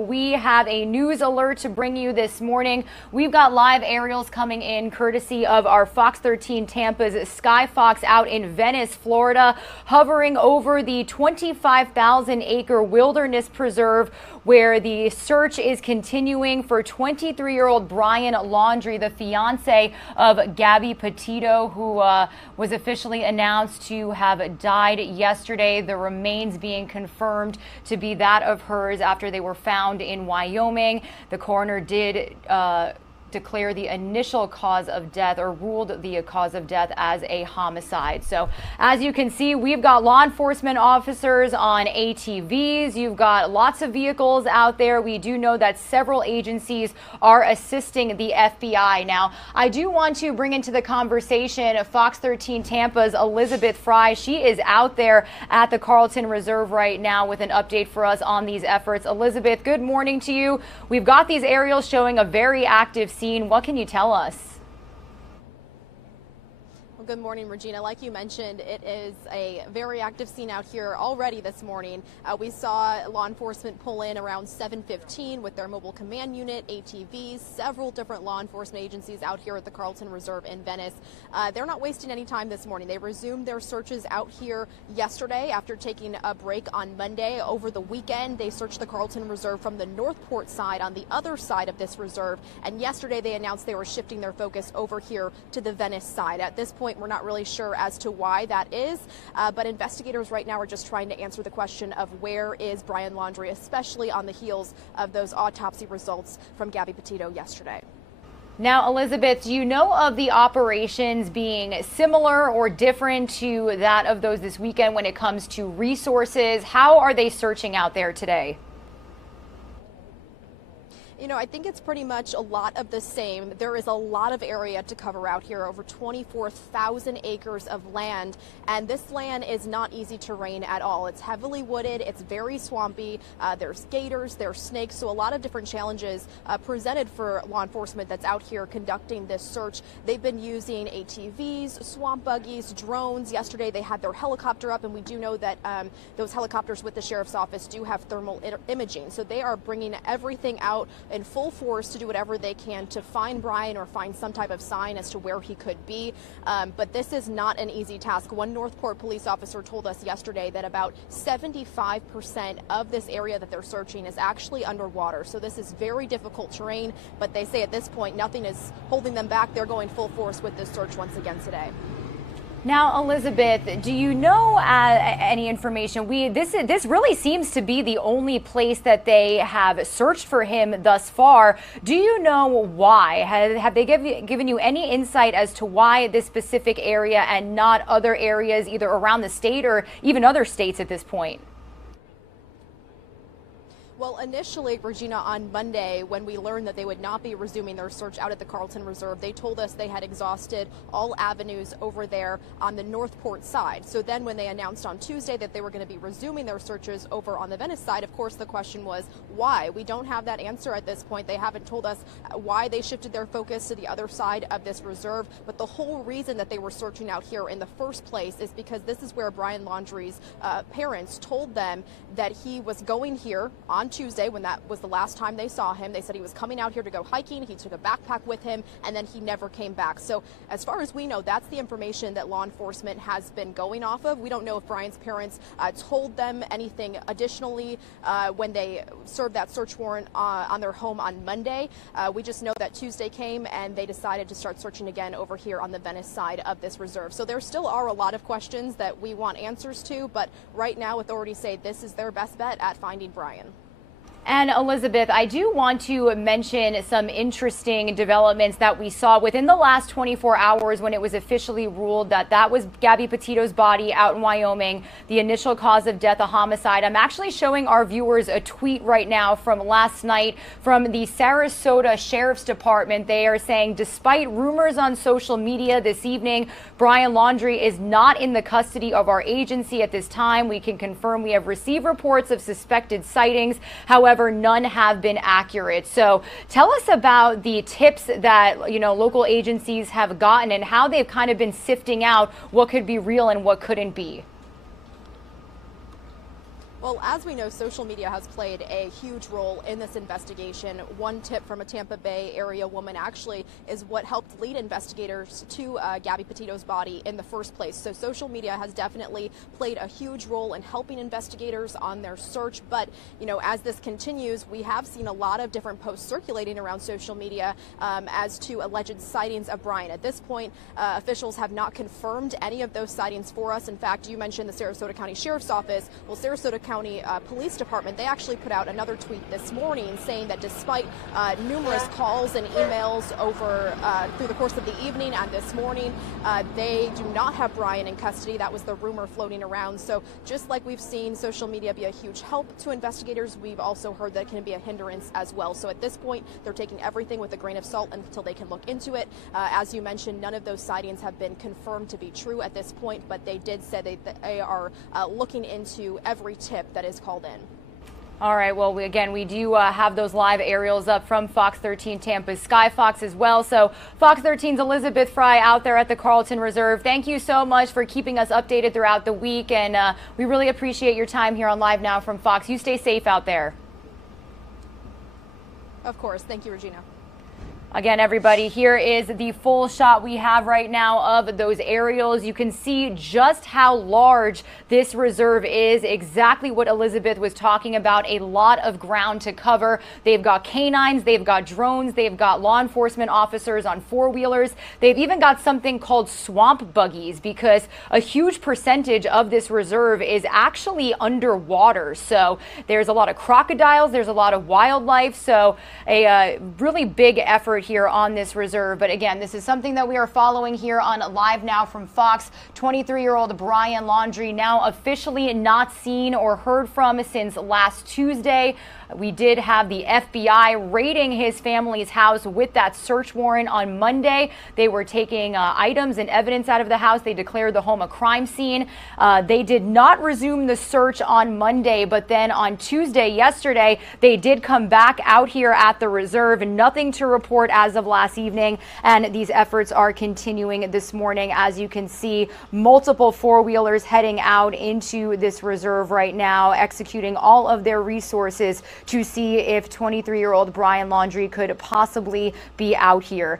We have a news alert to bring you this morning. We've got live aerials coming in courtesy of our Fox 13 Tampa's Sky Fox out in Venice, Florida, hovering over the 25,000-acre wilderness preserve where the search is continuing for 23-year-old Brian Laundrie, the fiance of Gabby Petito, who was officially announced to have died yesterday. The remains being confirmed to be that of hers after they were found in Wyoming. The coroner did declare the initial cause of death, or ruled the cause of death as a homicide. So as you can see, we've got law enforcement officers on ATVs. You've got lots of vehicles out there. We do know that several agencies are assisting the FBI. Now, I do want to bring into the conversation Fox 13 Tampa's Elizabeth Fry. She is out there at the Carlton Reserve right now with an update for us on these efforts. Elizabeth, good morning to you. We've got these aerials showing a very active scene. What can you tell us? Good morning, Regina. Like you mentioned, it is a very active scene out here already this morning. We saw law enforcement pull in around 7:15 with their mobile command unit, ATVs, several different law enforcement agencies out here at the Carlton Reserve in Venice. They're not wasting any time this morning. They resumed their searches out here yesterday after taking a break on Monday. Over the weekend, they searched the Carlton Reserve from the Northport side on the other side of this reserve. And yesterday, they announced they were shifting their focus over here to the Venice side. At this point, we're not really sure as to why that is, but investigators right now are just trying to answer the question of where is Brian Laundrie, especially on the heels of those autopsy results from Gabby Petito yesterday. Now, Elizabeth, do you know of the operations being similar or different to that of those this weekend when it comes to resources? How are they searching out there today? You know, I think it's pretty much a lot of the same. There is a lot of area to cover out here, over 24,000 acres of land, and this land is not easy terrain at all. It's heavily wooded, it's very swampy, there's gators, there's snakes, so a lot of different challenges presented for law enforcement that's out here conducting this search. They've been using ATVs, swamp buggies, drones. Yesterday they had their helicopter up, and we do know that those helicopters with the sheriff's office do have thermal imaging, so they are bringing everything out in full force to do whatever they can to find Brian or find some type of sign as to where he could be. But this is not an easy task. One Northport police officer told us yesterday that about 75% of this area that they're searching is actually underwater. So this is very difficult terrain, but they say at this point nothing is holding them back. They're going full force with this search once again today. Now, Elizabeth, do you know any information? This really seems to be the only place that they have searched for him thus far. Do you know why? Have they given you any insight as to why this specific area and not other areas either around the state or even other states at this point? Well, initially, Regina, on Monday, when we learned that they would not be resuming their search out at the Carlton Reserve, they told us they had exhausted all avenues over there on the Northport side. So then when they announced on Tuesday that they were going to be resuming their searches over on the Venice side, of course, the question was why? We don't have that answer at this point. They haven't told us why they shifted their focus to the other side of this reserve. But the whole reason that they were searching out here in the first place is because this is where Brian Laundrie's parents told them that he was going here on Tuesday, when that was the last time they saw him. They said he was coming out here to go hiking. He took a backpack with him, and then he never came back. So as far as we know, that's the information that law enforcement has been going off of. We don't know if Brian's parents told them anything additionally when they served that search warrant on their home on Monday. We just know that Tuesday came and they decided to start searching again over here on the Venice side of this reserve. So there still are a lot of questions that we want answers to, but right now authorities say this is their best bet at finding Brian. And Elizabeth, I do want to mention some interesting developments that we saw within the last 24 hours when it was officially ruled that that was Gabby Petito's body out in Wyoming, the initial cause of death, a homicide. I'm actually showing our viewers a tweet right now from last night from the Sarasota Sheriff's Department. They are saying, despite rumors on social media this evening, Brian Laundrie is not in the custody of our agency at this time. We can confirm we have received reports of suspected sightings. However, none have been accurate. So tell us about the tips that, local agencies have gotten and how they've kind of been sifting out what could be real and what couldn't be. Well, as we know, social media has played a huge role in this investigation. One tip from a Tampa Bay area woman actually is what helped lead investigators to Gabby Petito's body in the first place. So social media has definitely played a huge role in helping investigators on their search. But, you know, as this continues, we have seen a lot of different posts circulating around social media as to alleged sightings of Brian. At this point, officials have not confirmed any of those sightings for us. In fact, you mentioned the Sarasota County Sheriff's Office. Well, Sarasota County Police Department, they actually put out another tweet this morning saying that despite numerous calls and emails over through the course of the evening and this morning, they do not have Brian in custody. That was the rumor floating around. So just like we've seen social media be a huge help to investigators, we've also heard that it can be a hindrance as well. So at this point, they're taking everything with a grain of salt until they can look into it. As you mentioned, none of those sightings have been confirmed to be true at this point, but they did say they are looking into every tip that is called in. All right. Well, we do have those live aerials up from Fox 13 Tampa's Sky Fox as well. So Fox 13's Elizabeth Fry out there at the Carlton Reserve. Thank you so much for keeping us updated throughout the week. And we really appreciate your time here on Live Now from Fox. You stay safe out there. Of course. Thank you, Regina. Again, everybody, here is the full shot we have right now of those aerials. You can see just how large this reserve is, exactly what Elizabeth was talking about, a lot of ground to cover. They've got canines, they've got drones, they've got law enforcement officers on four-wheelers. They've even got something called swamp buggies because a huge percentage of this reserve is actually underwater. So there's a lot of crocodiles, there's a lot of wildlife, so a really big effort here on this reserve. But again, this is something that we are following here on Live Now from Fox. 23-year-old Brian Laundrie now officially not seen or heard from since last Tuesday. We did have the FBI raiding his family's house with that search warrant on Monday. They were taking items and evidence out of the house. They declared the home a crime scene. They did not resume the search on Monday, but then on Tuesday, yesterday, they did come back out here at the reserve. Nothing to report as of last evening, and these efforts are continuing this morning. As you can see, multiple four-wheelers heading out into this reserve right now, executing all of their resources to see if 23-year-old Brian Laundrie could possibly be out here.